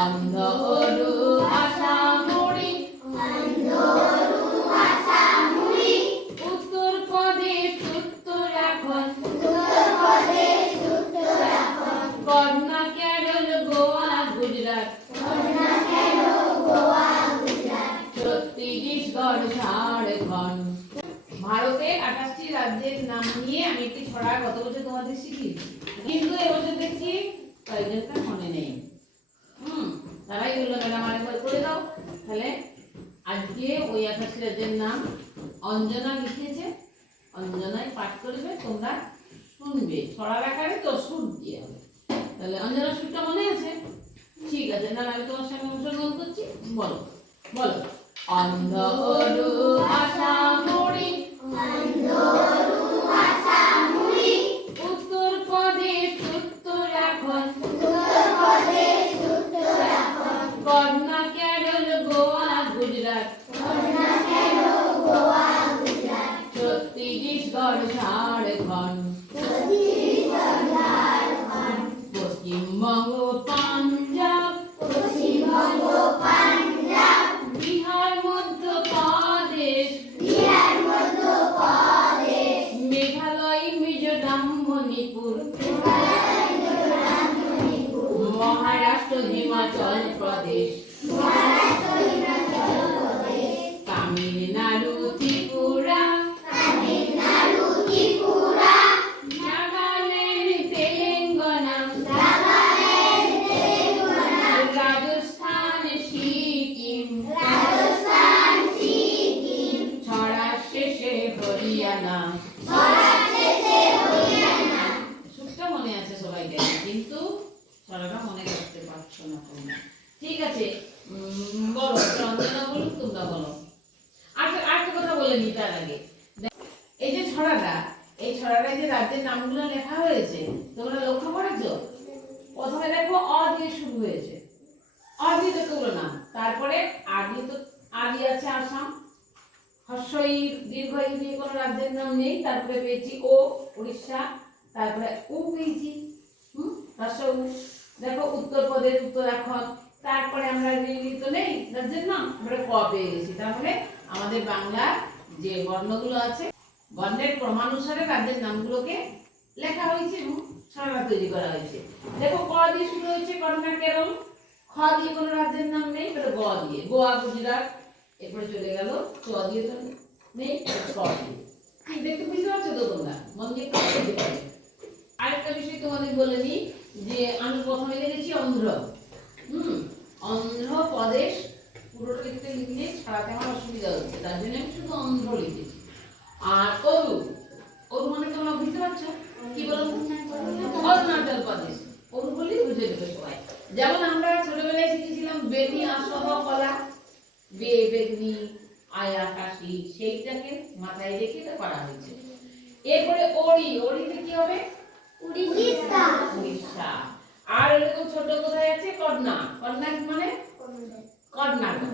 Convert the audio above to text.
অন্ধ অরু আশামুড়ি উত্তর প্রদেশ উত্তরাখণ্ড কর্ণা কেরল গোয়া গুজরাট ছত্তিশগড় ঝাড়খণ্ড। ভারতের 28টি রাজ্যের নাম নিয়ে আমি একটি ছড়া গত বছর তোমাদের শিখিয়েছি, কিন্তু এবছর দেখছি কয়েকজনটা মনে নেই। তারাই বললো ম্যাডাম আরেকবার করে দাও। তাহলে আজকে ওই 28টি রাজ্যের নাম অঞ্জনা লিখেছে, অঞ্জনায় পাঠ করবে, তোমরা শুনবে ছড়ার আকারে, তো সুর দিয়ে হবে। তাহলে অঞ্জনা সুরটা মনে আছে? ঠিক আছে, না আমি তোমার সঙ্গে অংশগ্রহণ করছি। বলো বলো। অন্ধ অরু আশামুড়ি উত্তর প্রদেশ উত্তরাখণ্ড কর্ণা কেরল গোয়া গুজরাট ছত্তিশগড় ঝাড়খণ্ড পশ্চিমবঙ্গ পাঞ্জাব বিহার মধ্যপ্রদেশ মেঘালয় মিজোরাম মণিপুর মহারাষ্ট্র হিমাচল প্রদেশ তামিলনাড়ু ত্রিপুরা নাগাল্যান্ড তেলেঙ্গানা রাজস্থান সিকিম ছড়া শেষে হরিয়ানা। সুরটা মনে আছে সবাইকে, কিন্তু ছড়াটা মনে করতে পারছো না তোমরা। ঠিক আছে, বলো অঞ্জনা বলুন, তোমরা বলো। আরেকটা কথা বলে নি তার আগে, এই যে ছড়াটা, এই ছড়াটায় যে রাজ্যের নামগুলো লেখা হয়েছে তোমরা লক্ষ্য করেছো? প্রথমে দেখো অ দিয়ে শুরু হয়েছে, অ দিয়ে যতগুলো নাম, তারপরে আদি আছে আসাম, হর্ষই দীর্ঘই দিয়ে কোনো রাজ্যের নাম নেই, তারপরে পেয়েছি ও উড়িষ্যা, তারপরে উ পেয়েছি দেখো উত্তরপ্রদেশ উত্তরাখণ্ড, তারপরে আমরা তো নেই রাজ্যের নাম, আমরা ক পেয়ে গেছি। তাহলে আমাদের বাংলার যে বর্ণগুলো আছে বর্ণের ক্রমানুসারে রাজ্যের নামগুলোকে লেখা হয়েছে এবং ছড়া তৈরি করা হয়েছে। দেখো ক দিয়ে শুরু হয়েছে কর্ণা কেরল, খ দিয়ে কোনো রাজ্যের নাম নেই, গ দিয়ে গোয়া গুজরাট, এরপরে চলে গেল চ দিয়ে তো নেই, ক দিয়ে। দেখতে বুঝতে পারছো তো তোমরা? মন দিয়ে বুঝতে পারবে। আরেকটা বিষয় তোমাদের বলে নিই যে আমি প্রথমে লিখেছি অন্ধ্র, অন্ধ্রপ্রদেশ পুরোটা লিখলে ছাড়াতে আমার অসুবিধা হচ্ছে, তার জন্য আমি শুধু অন্ধ্র লিখেছি। আর অরু, অরু মানে তোমরা বুঝতে পারছো কি বলো? অরুণাচল প্রদেশ, অরু বলি বুঝে দেবে সবাই। যেমন আমরা ছোটবেলায় শিখেছিলাম বেনি আসহ কলা, বেগনি আয়া কাশি, সেইটাকে মাথায় রেখে এটা করা হয়েছে। এরপরে ওড়ি, ওড়িতে কি হবে? উড়িষ্যা। আর এরকম ছোট কোথায় আছে? কর্ণা, কর্ণা মানে কর্ণাটক।